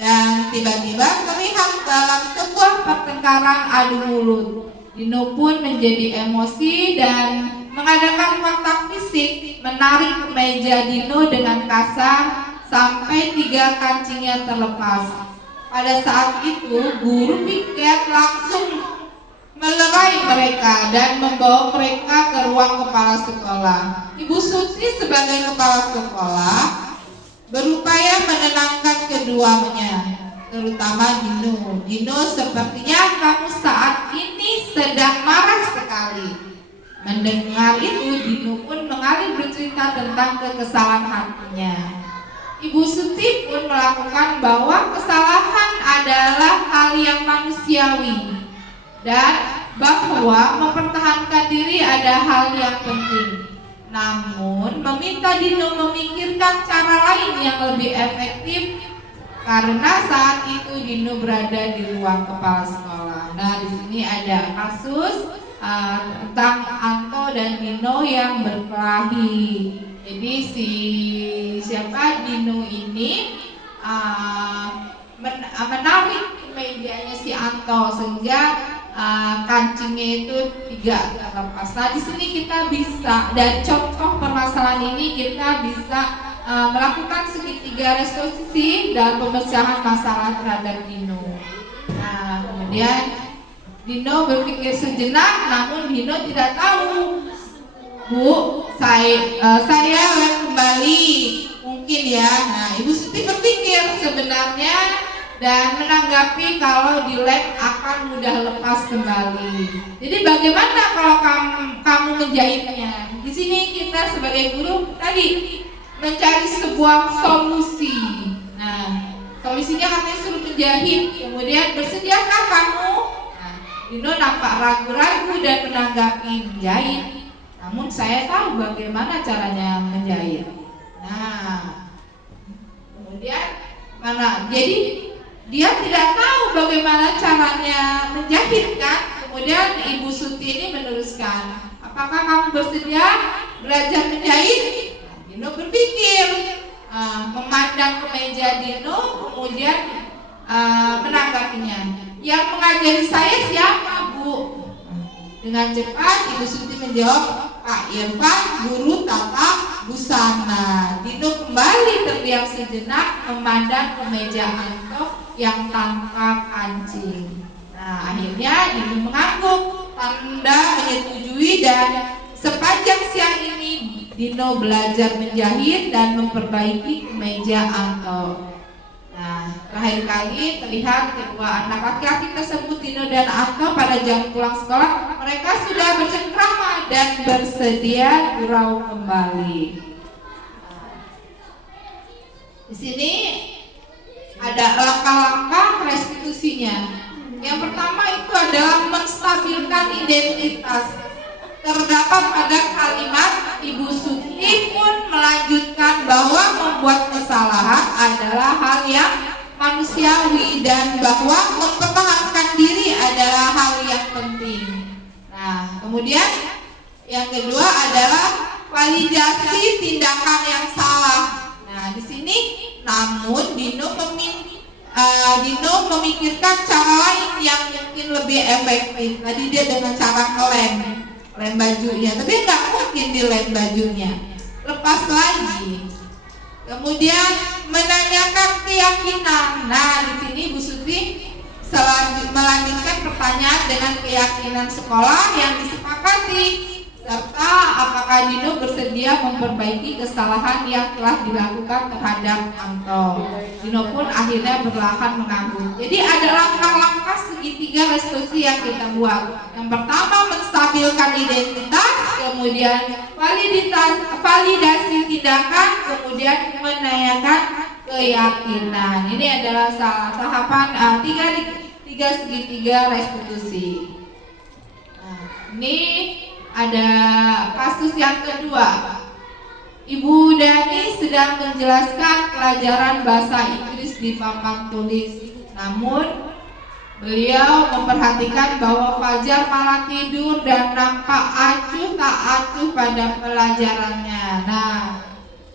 dan tiba-tiba terlihat dalam sebuah pertandingan pertengkaran adu mulut. Dino pun menjadi emosi dan mengadakan kontak fisik, menarik kemeja Dino dengan kasar sampai 3 kancingnya terlepas. Pada saat itu, guru piket langsung melerai mereka dan membawa mereka ke ruang kepala sekolah. Ibu Suti sebagai kepala sekolah berupaya menenangkan keduanya, terutama Dino. Dino, sepertinya kamu saat ini sedang marah sekali. Mendengar itu, Dino pun mengalir bercerita tentang kekesalan hatinya. Ibu Suti pun melakukan bahwa kesalahan adalah hal yang manusiawi dan bahwa mempertahankan diri ada hal yang penting. Namun meminta Dino memikirkan cara lain yang lebih efektif karena saat itu Dino berada di ruang kepala sekolah. Nah, di sini ada kasus tentang Anto dan Dino yang berkelahi. Jadi Dino ini menarik mejanya si Anto sehingga kancingnya itu 3 terlepas. Nah, di sini kita bisa, dan contoh permasalahan ini kita bisa melakukan segitiga resolusi dalam pemecahan masalah terhadap Dino. Nah, kemudian Dino berpikir sejenak, namun Dino tidak tahu. Bu, saya lem kembali mungkin ya. Nah, Ibu Suti berpikir sebenarnya dan menanggapi kalau di lem akan mudah lepas kembali. Jadi bagaimana kalau kamu menjahitnya? Di sini kita sebagai guru tadi mencari sebuah solusi. Nah, solusinya katanya suruh menjahit. Kemudian, bersediakah kamu? Nah, Dino nampak ragu-ragu dan menanggapi menjahit. Namun saya tahu bagaimana caranya menjahit. Nah, kemudian jadi dia tidak tahu bagaimana caranya menjahit kan? Kemudian Ibu Suti ini meneruskan, apakah kamu bersedia belajar menjahit? Dino berpikir, memandang ke meja Dino, kemudian menanggapinya. Yang mengajari saya siapa, Bu? Dengan cepat Ibu Suti menjawab, Pak Irfan, guru tata busana. Dino kembali terdiam sejenak memandang ke meja Anto yang tanpa kancing. Nah, akhirnya Dino mengangguk, tanda menyetujui, dan sepanjang siang ini Dino belajar menjahit dan memperbaiki kemeja Anto. Nah, terakhir kali terlihat kedua anak laki-laki tersebut, Dino dan Anto, pada jam pulang sekolah mereka sudah bercengkrama dan bersedia gurau kembali. Di sini ada langkah-langkah restitusinya. Yang pertama itu adalah menstabilkan identitas. Terdapat pada kalimat Ibu Suti pun melanjutkan bahwa membuat kesalahan adalah hal yang manusiawi dan bahwa mempertahankan diri adalah hal yang penting. Nah, kemudian yang kedua adalah validasi tindakan yang salah. Nah, di sini namun Dino memikirkan cara lain yang mungkin lebih efektif. Tadi dia dengan cara lem bajunya, tapi nggak mungkin dilem bajunya, lepas lagi. Kemudian menanyakan keyakinan. Nah, di sini Bu Suti melanjutkan pertanyaan dengan keyakinan sekolah yang disepakati, serta apakah Dino bersedia memperbaiki kesalahan yang telah dilakukan terhadap Anto. Dino pun akhirnya perlahan mengangguk. Jadi ada langkah-langkah segitiga restitusi yang kita buat. Yang pertama, menstabilkan identitas, kemudian validasi tindakan, kemudian menanyakan keyakinan. Ini adalah tahapan tiga segitiga restitusi. Nah, ini ada kasus yang kedua. Ibu Dani sedang menjelaskan pelajaran bahasa Inggris di papan tulis. Namun beliau memperhatikan bahwa Fajar malah tidur dan nampak acuh tak acuh pada pelajarannya. Nah,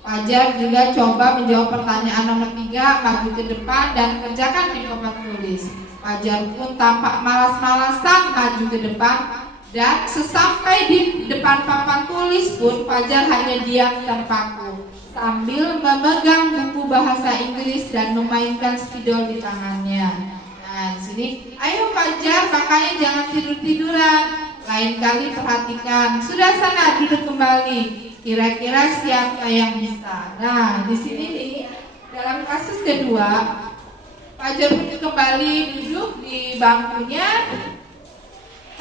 Fajar juga coba menjawab pertanyaan nomor 3, maju ke depan dan kerjakan di papan tulis. Fajar pun tampak malas-malasan maju ke depan, dan sesampai di depan papan tulis pun Fajar hanya diam terpaku sambil memegang buku bahasa Inggris dan memainkan spidol di tangannya. Nah, di sini, ayo Fajar, makanya jangan tidur-tiduran. Lain kali perhatikan. Sudah sana duduk kembali. Kira-kira siapa yang bisa? Nah, di sini nih, dalam kasus kedua, Fajar pun kembali duduk di bangkunya.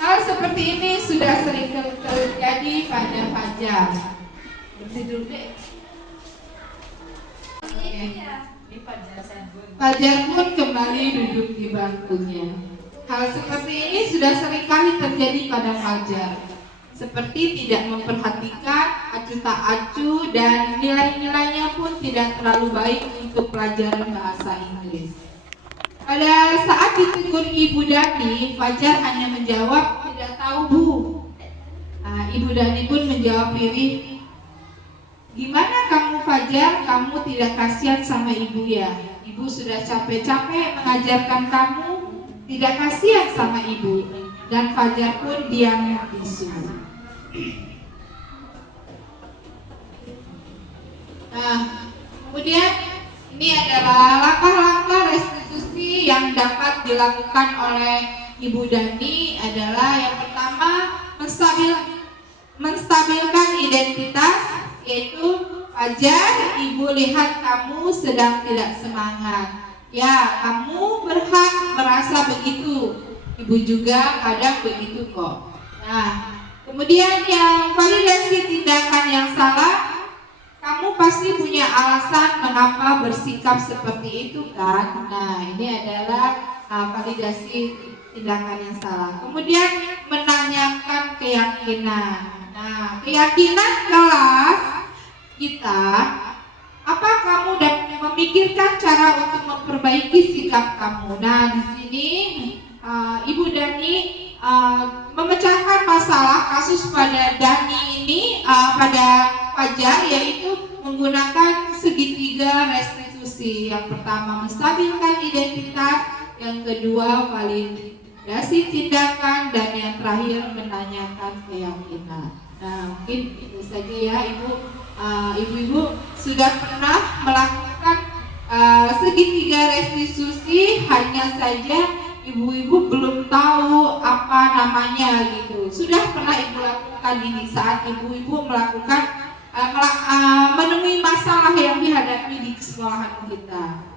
Hal seperti ini sudah sering terjadi pada Fajar. Tidur deh. Fajar pun kembali duduk di bangkunya. Hal seperti ini sudah sering kali terjadi pada Fajar. Seperti tidak memperhatikan, acuh tak acuh, dan nilai-nilainya pun tidak terlalu baik untuk pelajaran bahasa Inggris. Pada saat ditegur Ibu Dani, Fajar hanya menjawab, tidak tahu Bu. Ibu Dani pun menjawab lirih, gimana kamu Fajar, kamu tidak kasihan sama ibu ya? Ibu sudah capek-capek mengajarkan kamu, tidak kasihan sama ibu. Dan Fajar pun diam bisu. Nah, kemudian ini adalah langkah-langkah restitusi yang dapat dilakukan oleh Ibu Dani adalah yang pertama, menstabilkan identitas, yaitu Fajar, ibu lihat kamu sedang tidak semangat. Ya, kamu berhak merasa begitu. Ibu juga kadang begitu kok. Nah, kemudian yang validasi tindakan yang salah, kamu pasti punya alasan mengapa bersikap seperti itu kan. Nah, ini adalah validasi tindakan yang salah. Kemudian menanyakan keyakinan. Nah, keyakinan kelas kita, apa kamu dapat memikirkan cara untuk memperbaiki sikap kamu. Nah, di sini Ibu Dani memecahkan masalah kasus pada Dani ini pada Fajar, yaitu menggunakan segitiga restitusi. Yang pertama menstabilkan identitas, yang kedua validasi tindakan, dan yang terakhir menanyakan keyakinan. Nah, mungkin itu saja ya ibu-ibu sudah pernah melakukan segitiga restitusi, hanya saja ibu-ibu belum tahu apa namanya gitu. Sudah pernah ibu lakukan ini saat ibu-ibu melakukan menemui masalah yang dihadapi di sekolahan kita.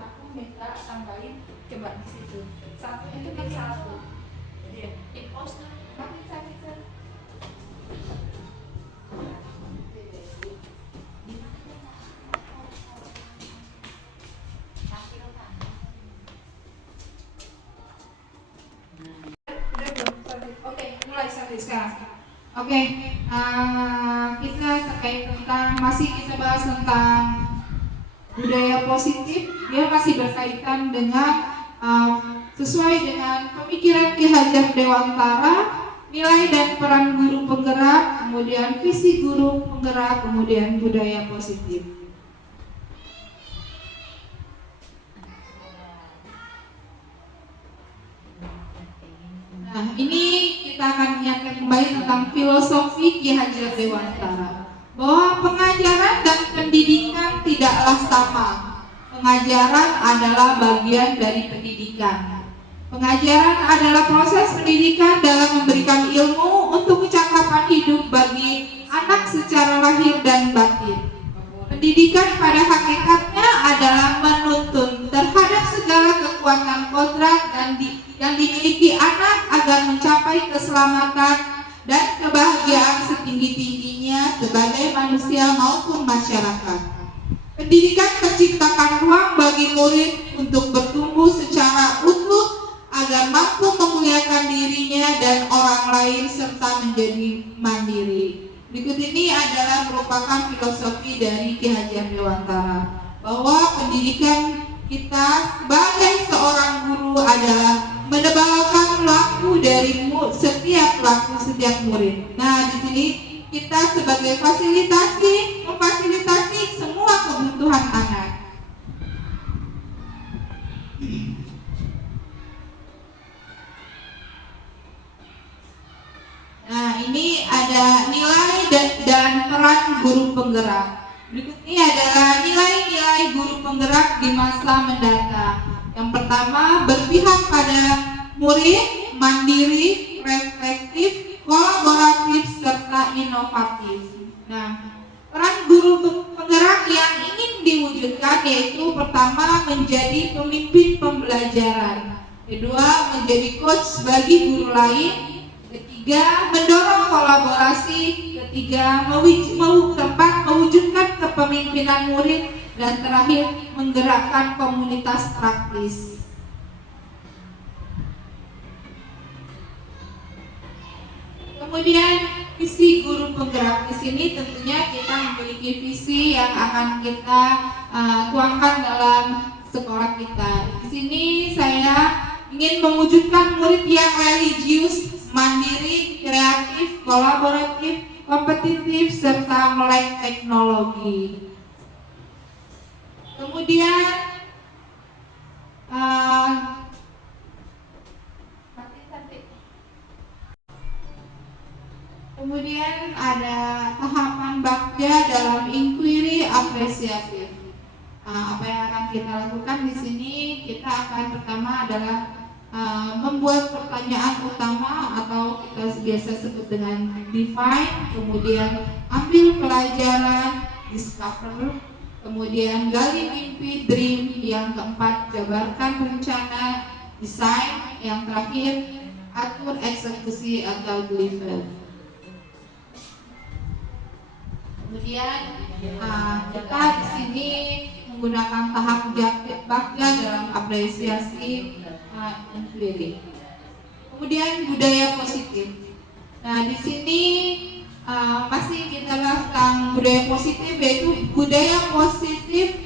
Aku minta tambahin, coba di situ. Satu itu kan satu. Jadi post Oke, kita terkait tentang, masih kita bahas tentang budaya positif. Dia masih berkaitan dengan sesuai dengan pemikiran Ki Hajar Dewantara, nilai dan peran guru penggerak, kemudian visi guru penggerak, kemudian budaya positif. Nah, ini kita akan mengingatkan kembali tentang filosofi Ki Hajar Dewantara, bahwa pengajaran dan pendidikan tidaklah sama. Pengajaran adalah bagian dari pendidikan. Pengajaran adalah proses pendidikan dalam memberikan ilmu untuk kecakapan hidup bagi anak secara lahir dan batin. Pendidikan pada hakikatnya adalah menuntun terhadap segala kekuatan kodrat yang dimiliki anak agar mencapai keselamatan dan kebahagiaan setinggi-tingginya sebagai manusia maupun masyarakat. Pendidikan menciptakan ruang bagi murid untuk bertumbuh secara utuh agar mampu memuliakan dirinya dan orang lain serta menjadi mandiri. Berikut ini adalah merupakan filosofi dari Ki Hajar Dewantara, bahwa pendidikan kita sebagai seorang guru adalah menebalkan laku dari setiap murid. Nah, di sini kita sebagai memfasilitasi semua kebutuhan anak. Nah, ini ada nilai dan peran guru penggerak. Berikut ini adalah nilai-nilai guru penggerak di masa mendatang. Yang pertama, berpihak pada murid, mandiri, reflektif, kolaboratif, serta inovatif. Nah, peran guru penggerak yang ingin diwujudkan yaitu pertama, menjadi pemimpin pembelajaran. Kedua, menjadi coach bagi guru lain. Ketiga, mendorong kolaborasi. Ketiga, keempat, mewujudkan kepemimpinan murid. Dan terakhir, menggerakkan komunitas praktis. Kemudian visi guru penggerak di sini tentunya kita memiliki visi yang akan kita tuangkan dalam sekolah kita. Di sini saya ingin mewujudkan murid yang religius, mandiri, kreatif, kolaboratif, kompetitif, serta melek teknologi. Kemudian ada tahapan Bagja dalam inquiry apresiatif. Apa yang akan kita lakukan di sini? Kita akan pertama adalah membuat pertanyaan utama atau kita biasa sebut dengan define, kemudian ambil pelajaran, discover, kemudian gali mimpi, dream, yang keempat jabarkan rencana, desain, yang terakhir atur eksekusi atau deliver. Kemudian kita di sini menggunakan tahap Bagja dalam apresiasi inquiry. Kemudian budaya positif. Nah, di sini masih kita bahas tentang budaya positif, yaitu budaya positif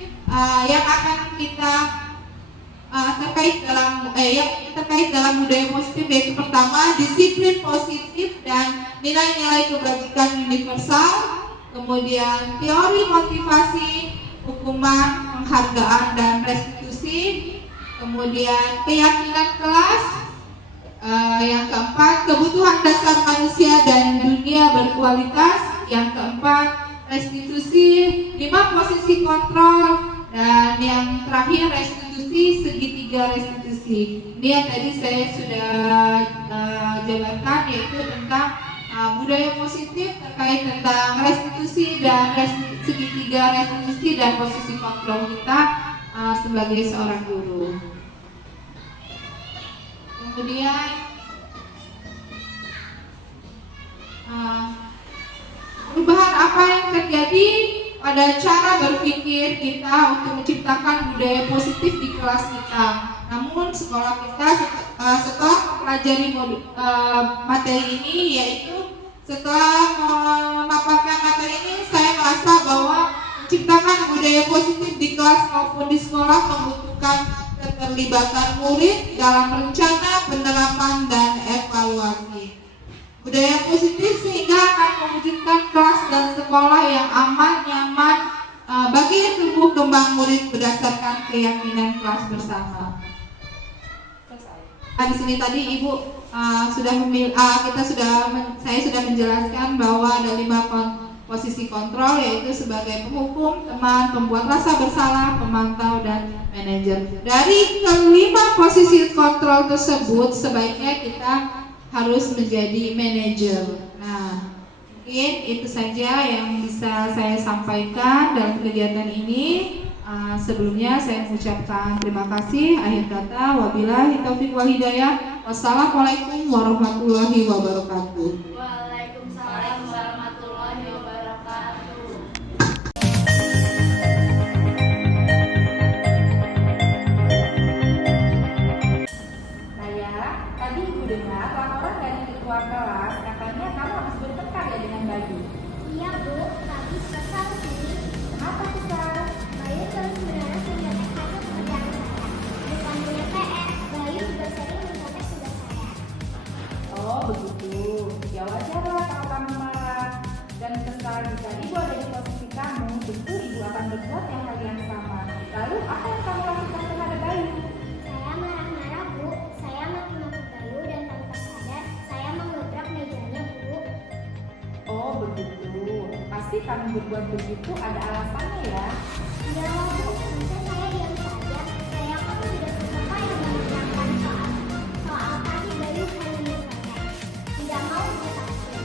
yang akan kita terkait dalam budaya positif, yaitu pertama disiplin positif dan nilai-nilai kebajikan universal, kemudian teori motivasi, hukuman, penghargaan dan restitusi, kemudian keyakinan kelas, yang keempat kebutuhan dasar manusia dan dunia berkualitas, yang keempat restitusi, 5 posisi kontrol, dan yang terakhir restitusi, segitiga restitusi. Ini yang tadi saya sudah jabarkan, yaitu tentang budaya positif terkait tentang restitusi dan segitiga restitusi dan posisi kontrol kita sebagai seorang guru. Kemudian perubahan apa yang terjadi pada cara berpikir kita untuk menciptakan budaya positif di kelas kita. Namun sekolah kita setelah mempelajari materi ini, yaitu setelah memaparkan materi ini, saya merasa bahwa menciptakan budaya positif di kelas maupun di sekolah membutuhkan keterlibatan murid dalam rencana, penerapan, dan evaluasi. Budaya positif sehingga akan mewujudkan kelas dan sekolah yang aman, nyaman bagi tumbuh kembang murid berdasarkan keyakinan kelas bersama. Di sini tadi Ibu saya sudah menjelaskan bahwa ada 5 posisi kontrol, yaitu sebagai penghukum, teman, pembuat rasa bersalah, pemantau, dan manajer. Dari kelima posisi kontrol tersebut, sebaiknya kita harus menjadi manajer. Nah, mungkin itu saja yang bisa saya sampaikan dalam kegiatan ini. Sebelumnya saya mengucapkan terima kasih. Akhir kata, wabillahi taufiq wal hidayah. Wassalamualaikum warahmatullahi wabarakatuh. Waalaikumsalam warahmatullahi wabarakatuh. Raya, tadi Ibu dengar laporan dari ketua kelas, katanya kamu habis bertengkar ya dengan Bayu. Iya Bu, habis kesal sih. Kenapa kesal? Bayu terus menerus mencontek hasil pekerjaan saya. Bukan punya PR, Bayu juga sering mencontek tugas saya. Oh begitu. Ya apa yang kamu lakukan terhadap Bayu? Saya marah-marah, Bu. Saya maki-maki Bayu dan tanpa sadar saya mengobrak mejanya, Bu. Oh begitu, pasti kamu berbuat begitu ada alasannya ya. Ya, Bu. Masa saya diam saja? Saya kan sudah selesai menerangkan soal tadi Bayu hanya menyantai. Tidak mau divaksin.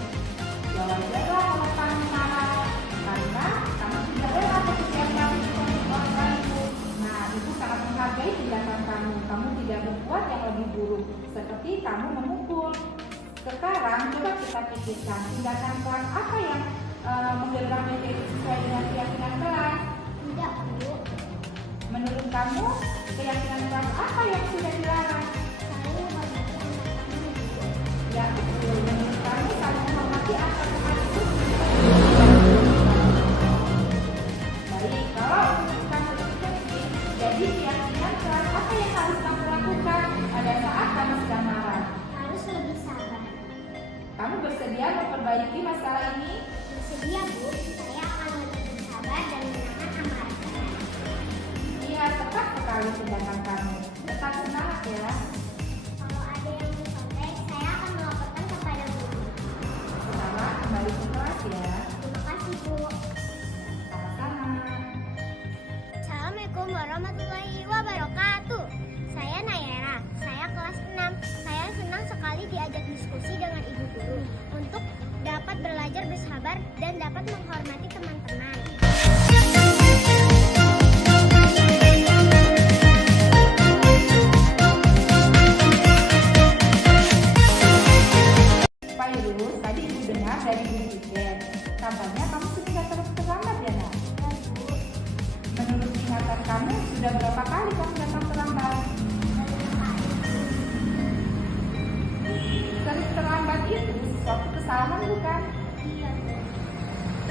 Ya wajarlah kalau kamu marah, karena kamu tidak rela kebijakan orang Bayu. Nah itu sangat menghargai tindakan kamu. Kamu tidak berbuat yang lebih buruk, seperti kamu memukul. Sekarang coba kita pikirkan tindakan kelas apa yang menggerak meja itu sesuai dengan keyakinan kelas. Tidak, Bu. Menurut kamu, keyakinan kelas apa yang sudah dilarang? Saling menghormati antar kami, Bu. Ya betul, menurut kamu saling menghormati antar teman itu. Baik, kalau menurut kamu itu penting, jadi keyakinan kelas apa yang harus kamu lakukan pada saat kamu sedang marah? Harus lebih sabar. Kamu bersedia memperbaiki masalah ini? Bersedia, Bu. Saya akan lebih bersabar dan menahan amarah saya. Iya, tepat sekali tindakan kamu. Tetap semangat ya. Kalau ada yang dicontek, saya akan melaporkan kepada guru. Sekarang kembali ke kelas ya. Terima kasih, Bu. Sama-sama. Assalamualaikum warahmatullahi wabarakatuh. Saya Nayera, saya kelas 6. Saya senang sekali diajak diskusi dengan ibu guru untuk dapat belajar bersabar dan dapat menghormati teman-teman. Pak Yunus, tadi ibu dengar dari Bu Tiket. Kabarnya kamu sudah datang terlambat ya, Nak? Menurut ingatan kamu, sudah berapa kali kamu datang terlambat? Sering terlambat itu suatu kesalahan bukan? Iya, Bu.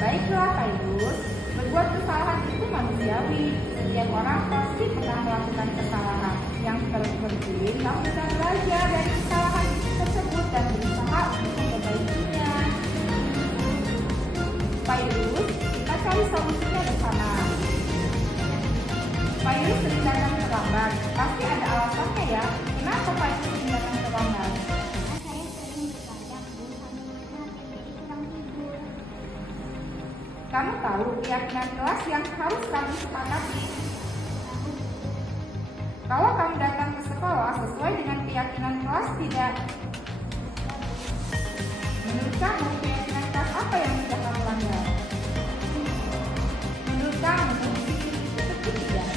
Baiklah Pak Yunus, berbuat kesalahan itu manusiawi. Setiap orang pasti pernah melakukan kesalahan. Yang terpenting, kamu bisa belajar dari kesalahan tersebut dan berusaha untuk memperbaikinya. Pak Yunus, kita cari solusinya bersama. Pak Yunus sering datang terlambat, pasti ada alasannya ya. Kenapa Pak Yunus sering datang terlambat? Karena saya sering begadang, Bu, sambil mendengar jadi kurang tidur. Kamu tahu keyakinan kelas yang harus kamu sepakati. Kalau kamu datang ke sekolah sesuai dengan keyakinan kelas tidak? Menurut kamu keyakinan kelas apa yang sudah kamu langgar? Menurut kamu disiplin itu penting tidak?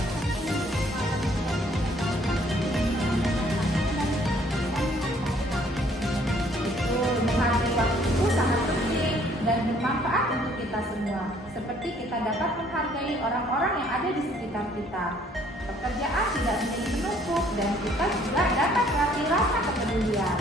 Betul, menghargai waktu itu sangat penting dan bermanfaat untuk kita semua. Seperti kita dapat menghargai orang-orang yang ada di sekitar kita. Pekerjaan tidak menjadi menumpuk dan kita juga dapat melatih rasa kepedulian.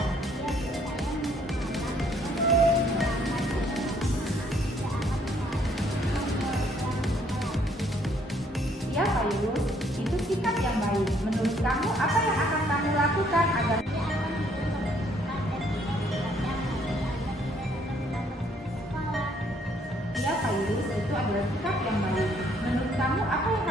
Ya Pak Yunus, itu sikap yang baik. Menurut kamu apa yang akan kamu lakukan agar Ya Pak Yunus, itu adalah sikap yang baik. Menurut kamu apa yang